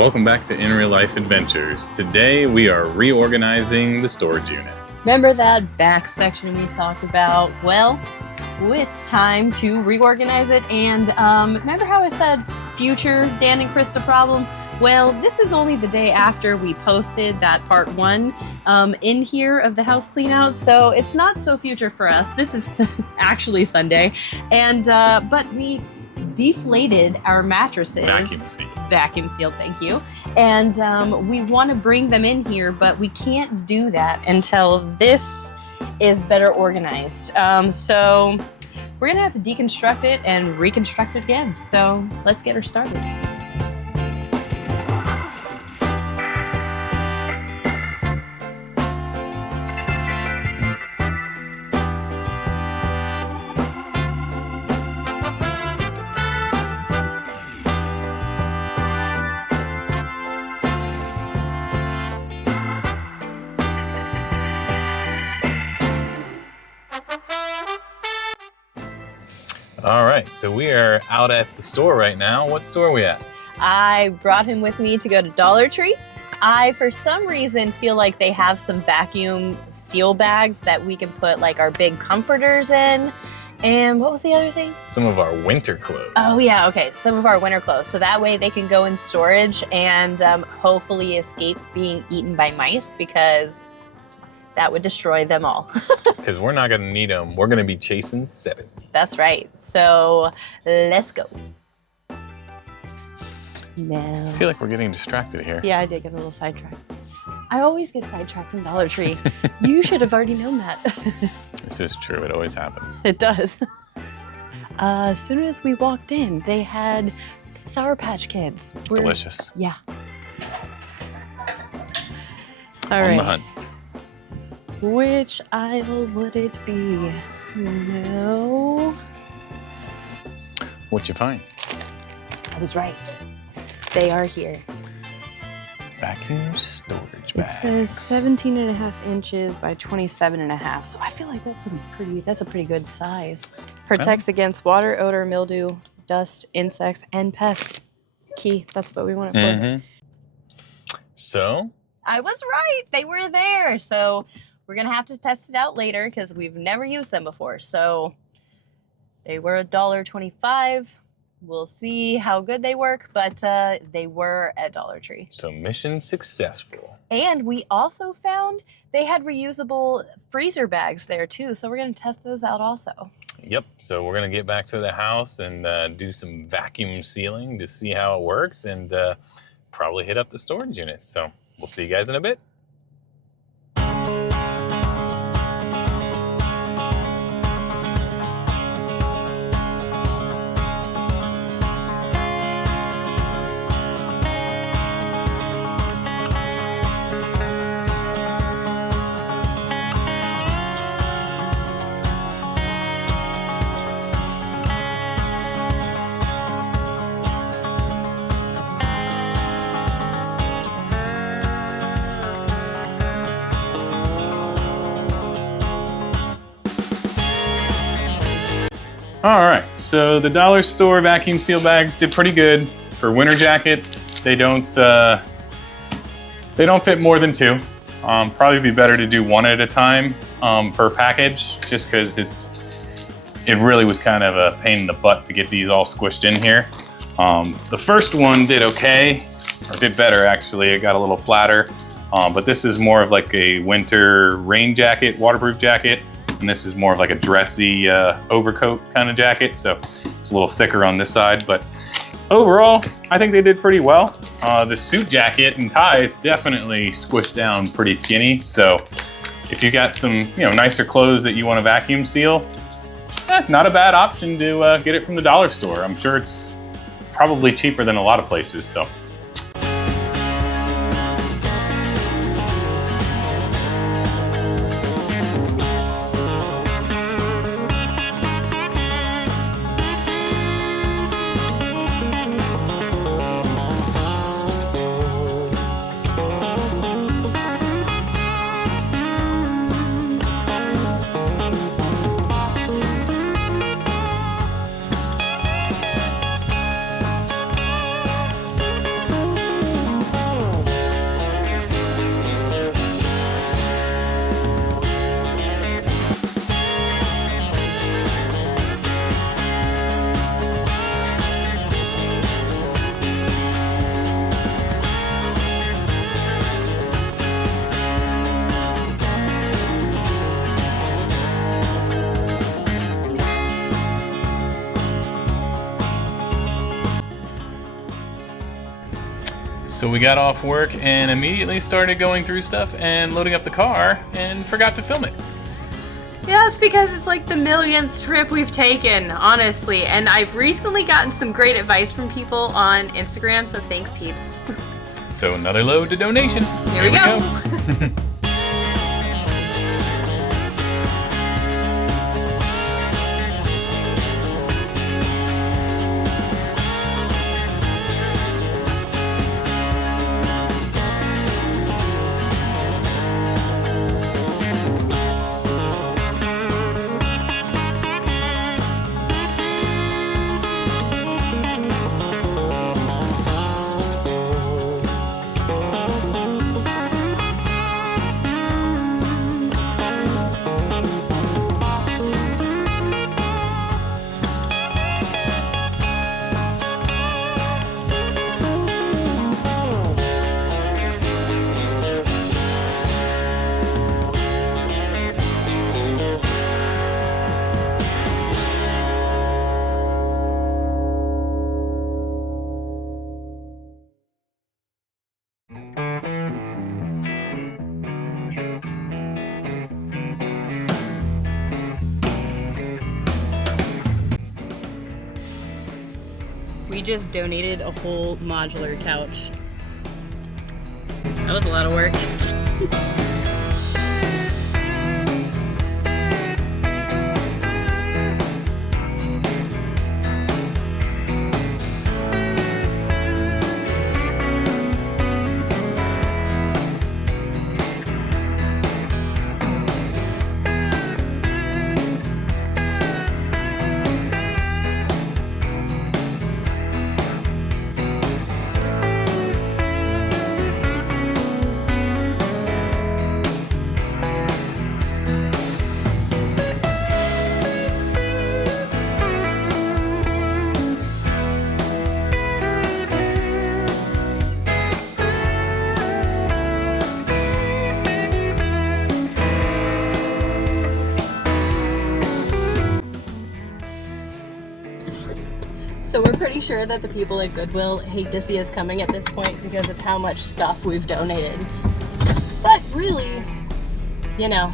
Welcome back to In Real Life Adventures. Today we are reorganizing the storage unit. Remember that back section we talked about? Well, it's time to reorganize it. And remember how I said future Dan and Krista problem? Well, this is only the day after we posted that part 1 in here of the house clean out, so it's not so future for us. This is actually Sunday, and but we deflated our mattresses. Vacuum sealed, thank you. And we want to bring them in here, but we can't do that until this is better organized. So we're gonna have to deconstruct it and reconstruct it again. So let's get her started. All right, so we are out at the store right now. What store are we at? I brought him with me to go to Dollar Tree. I, for some reason, feel like they have some vacuum seal bags that we can put like our big comforters in. And what was the other thing? Some of our winter clothes. Oh yeah, okay, some of our winter clothes. So that way they can go in storage and hopefully escape being eaten by mice, because that would destroy them all. Because we're not gonna need them. We're gonna be chasing 7. That's right. So let's go. Now. I feel like we're getting distracted here. Yeah, I did get a little sidetracked. I always get sidetracked in Dollar Tree. You should have already known that. This is true. It always happens. It does. As soon as we walked in, they had Sour Patch Kids. Delicious. Yeah. All On right. the hunt. Which aisle would it be? No. What'd you find? I was right. They are here. Vacuum storage It bags. says 17.5 inches by 27.5. So I feel like that's a pretty good size. Protects against water, odor, mildew, dust, insects, and pests. Key. That's what we want it for. So? I was right. They were there. So we're going to have to test it out later because we've never used them before. So they were $1.25. We'll see how good they work, but they were at Dollar Tree. So mission successful. And we also found they had reusable freezer bags there too. So we're going to test those out also. Yep. So we're going to get back to the house and do some vacuum sealing to see how it works, and probably hit up the storage unit. So we'll see you guys in a bit. All right, so the dollar store vacuum seal bags did pretty good for winter jackets. They don't fit more than 2. Probably be better to do 1 at a time per package, just because it really was kind of a pain in the butt to get these all squished in here. The first one did okay, or did better actually. It got a little flatter, but this is more of like a winter rain jacket, waterproof jacket. And this is more of like a dressy overcoat kind of jacket, so it's a little thicker on this side. But overall, I think they did pretty well. The suit jacket and ties definitely squished down pretty skinny. So if you got some nicer clothes that you want to vacuum seal, not a bad option to get it from the dollar store. I'm sure it's probably cheaper than a lot of places. So. So we got off work and immediately started going through stuff and loading up the car and forgot to film it. Yeah, it's because it's like the millionth trip we've taken, honestly. And I've recently gotten some great advice from people on Instagram, so thanks, peeps. So another load to donation. Here we go. We just donated a whole modular couch. That was a lot of work. So we're pretty sure that the people at Goodwill hate to see us coming at this point because of how much stuff we've donated. But really, you know,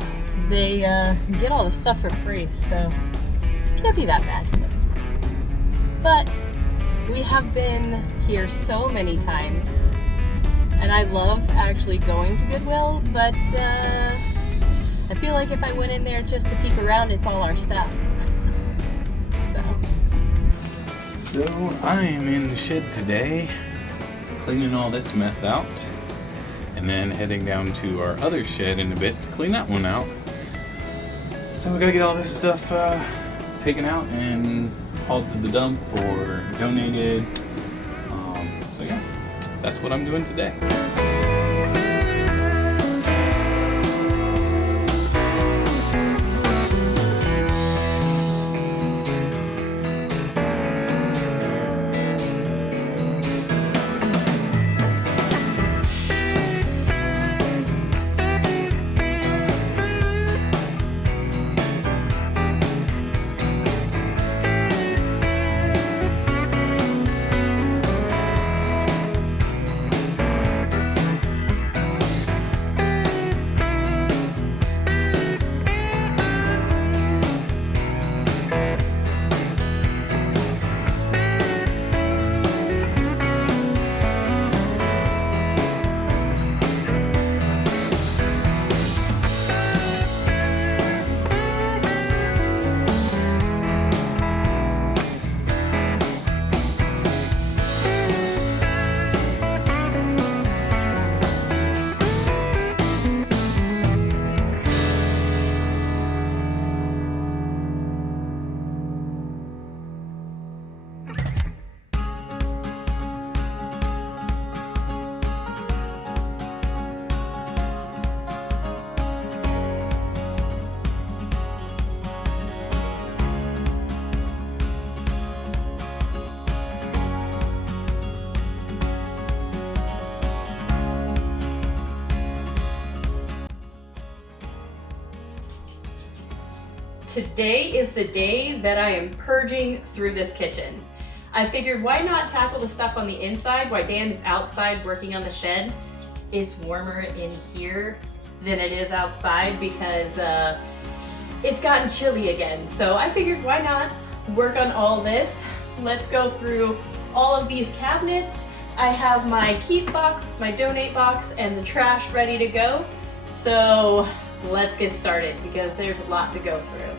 they get all the stuff for free, so can't be that bad. But we have been here so many times, and I love actually going to Goodwill, but I feel like if I went in there just to peek around, it's all our stuff. So I am in the shed today, cleaning all this mess out, and then heading down to our other shed in a bit to clean that one out. So we gotta get all this stuff taken out and hauled to the dump or donated. So yeah, that's what I'm doing today. Today is the day that I am purging through this kitchen. I figured why not tackle the stuff on the inside while Dan is outside working on the shed. It's warmer in here than it is outside because it's gotten chilly again. So I figured why not work on all this. Let's go through all of these cabinets. I have my keep box, my donate box, and the trash ready to go. So let's get started because there's a lot to go through.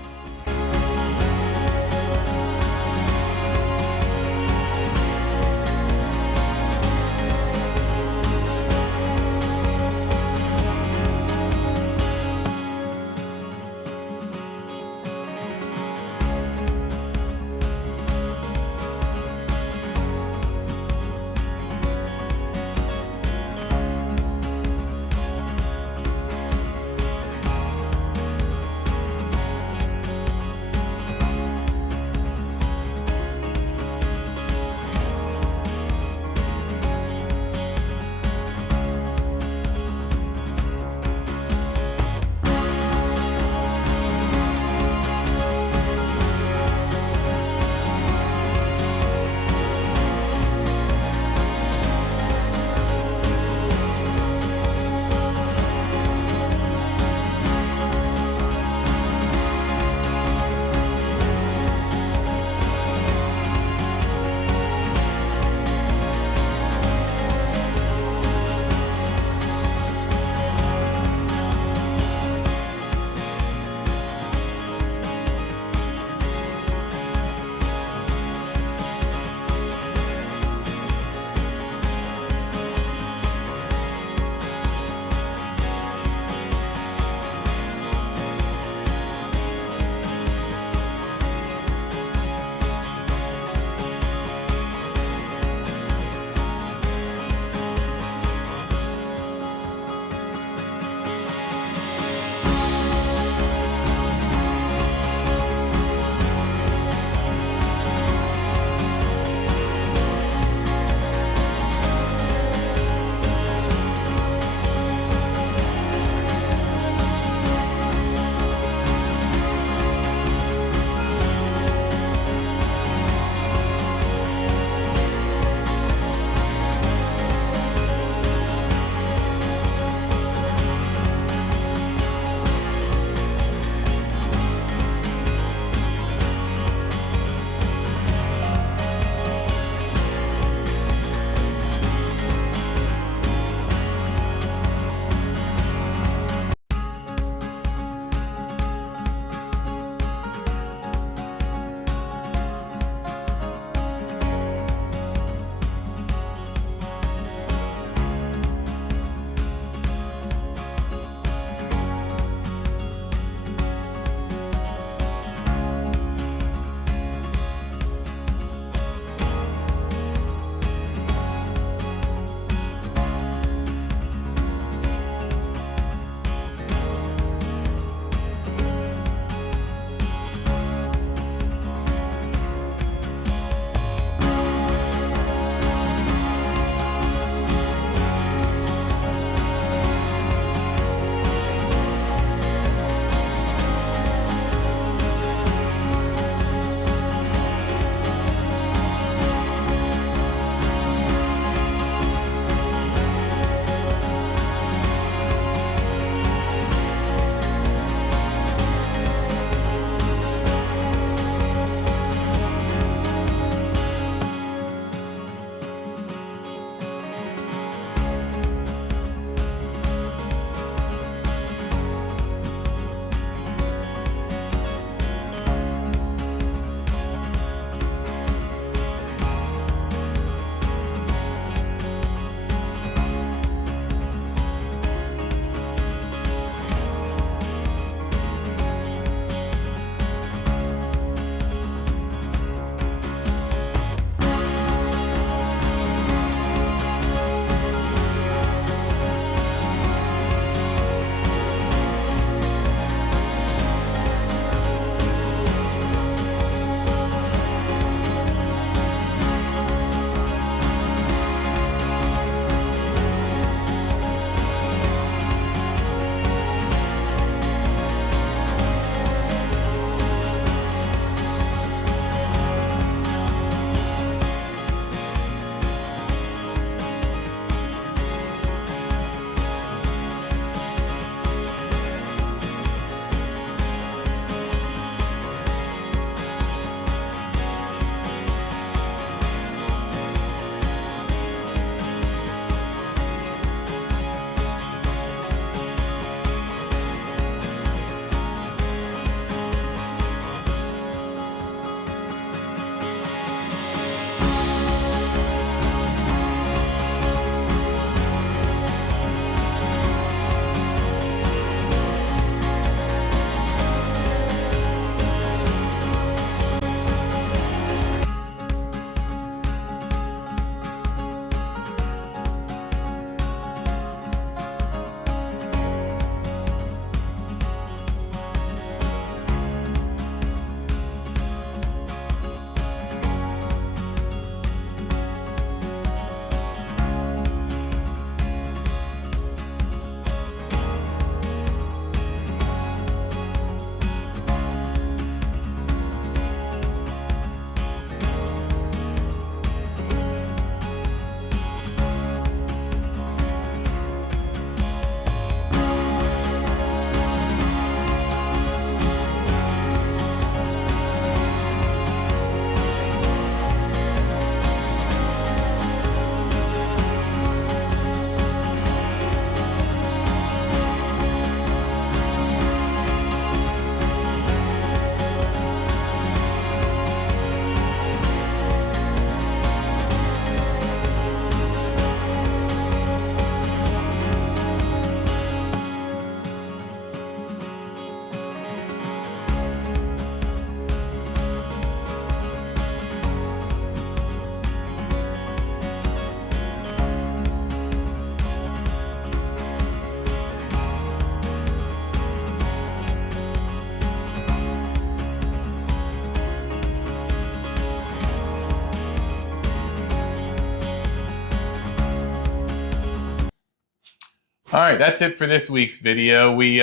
All right, that's it for this week's video. We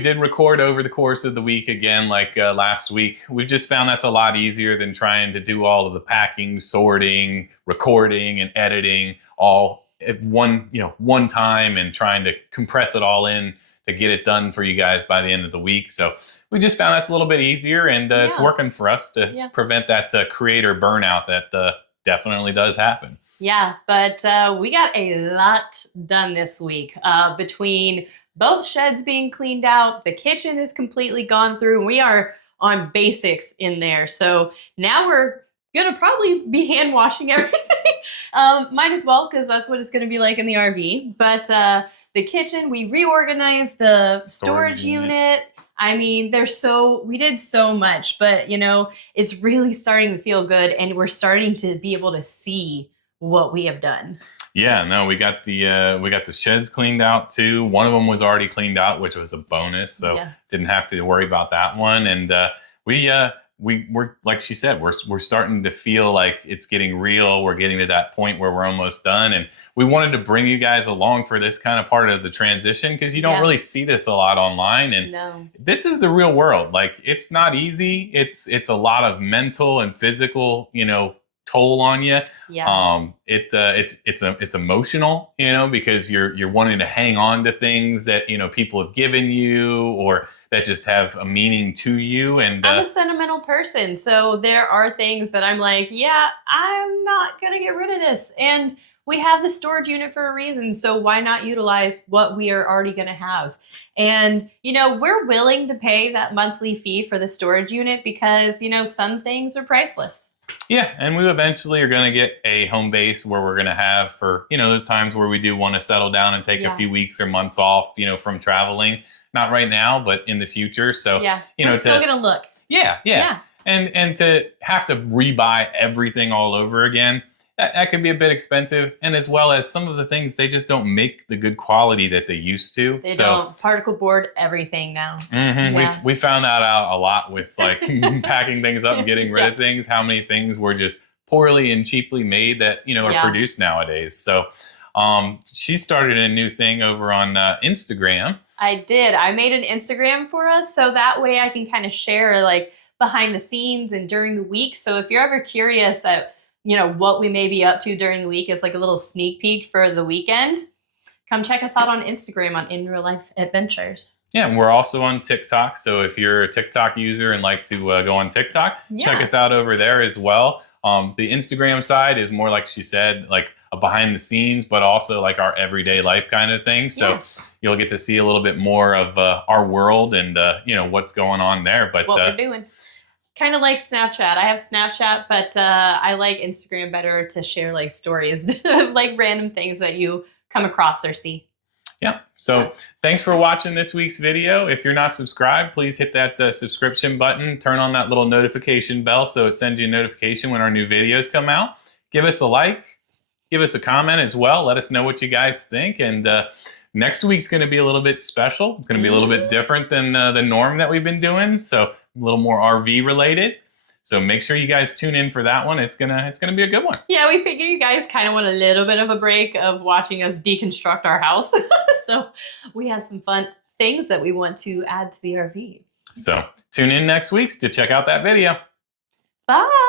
did record over the course of the week again, like last week. We've just found that's a lot easier than trying to do all of the packing, sorting, recording, and editing all at one time, and trying to compress it all in to get it done for you guys by the end of the week. So we just found that's a little bit easier, and it's working for us to prevent that creator burnout that definitely does happen. Yeah, but we got a lot done this week. Between both sheds being cleaned out, the kitchen is completely gone through, and we are on basics in there. So now we're gonna probably be hand washing everything. Might as well, because that's what it's gonna be like in the RV. But the kitchen, we reorganized the storage unit. I mean, we did so much, but it's really starting to feel good, and we're starting to be able to see what we have done. Yeah, no, we got the sheds cleaned out too. One of them was already cleaned out, which was a bonus, so didn't have to worry about that one. And we're like she said, we're starting to feel like it's getting real. We're getting to that point where we're almost done, and we wanted to bring you guys along for this kind of part of the transition, because you don't really see this a lot online, and this is the real world. Like, it's not easy. It's a lot of mental and physical, toll on you. It's emotional, because you're wanting to hang on to things that people have given you, or that just have a meaning to you. And I'm a sentimental person, so there are things that I'm like, I'm not gonna get rid of this, and we have the storage unit for a reason, so why not utilize what we are already gonna have? And we're willing to pay that monthly fee for the storage unit, because some things are priceless. Yeah, and we eventually are going to get a home base where we're going to have for, those times where we do want to settle down and take a few weeks or months off, from traveling. Not right now, but in the future. So, we're still going to look. Yeah. And to have to rebuy everything all over again, that could be a bit expensive. And as well as some of the things, they just don't make the good quality that they used to. They don't. Particle board everything now. Mm-hmm. Yeah. We found that out a lot with packing things up and getting rid of things, how many things were just poorly and cheaply made that, are produced nowadays. So she started a new thing over on Instagram. I did. I made an Instagram for us, so that way I can kind of share behind the scenes and during the week. So if you're ever curious at what we may be up to during the week, is like a little sneak peek for the weekend, come check us out on Instagram on In Real Life Adventures. Yeah, and we're also on TikTok. So if you're a TikTok user and like to go on TikTok, check us out over there as well. The Instagram side is more, like she said, like a behind the scenes, but also like our everyday life kind of thing. So you'll get to see a little bit more of our world and what's going on there. But what we're doing. Kind of like Snapchat. I have Snapchat, but I like Instagram better to share stories of random things that you come across or see. Yeah. So thanks for watching this week's video. If you're not subscribed, please hit that subscription button. Turn on that little notification bell so it sends you a notification when our new videos come out. Give us a like. Give us a comment as well. Let us know what you guys think. And next week's going to be a little bit special. It's going to be a little bit different than the norm that we've been doing. So a little more RV related. So make sure you guys tune in for that one. It's gonna be a good one. Yeah, we figured you guys kind of want a little bit of a break of watching us deconstruct our house. So we have some fun things that we want to add to the RV. So tune in next week to check out that video. Bye.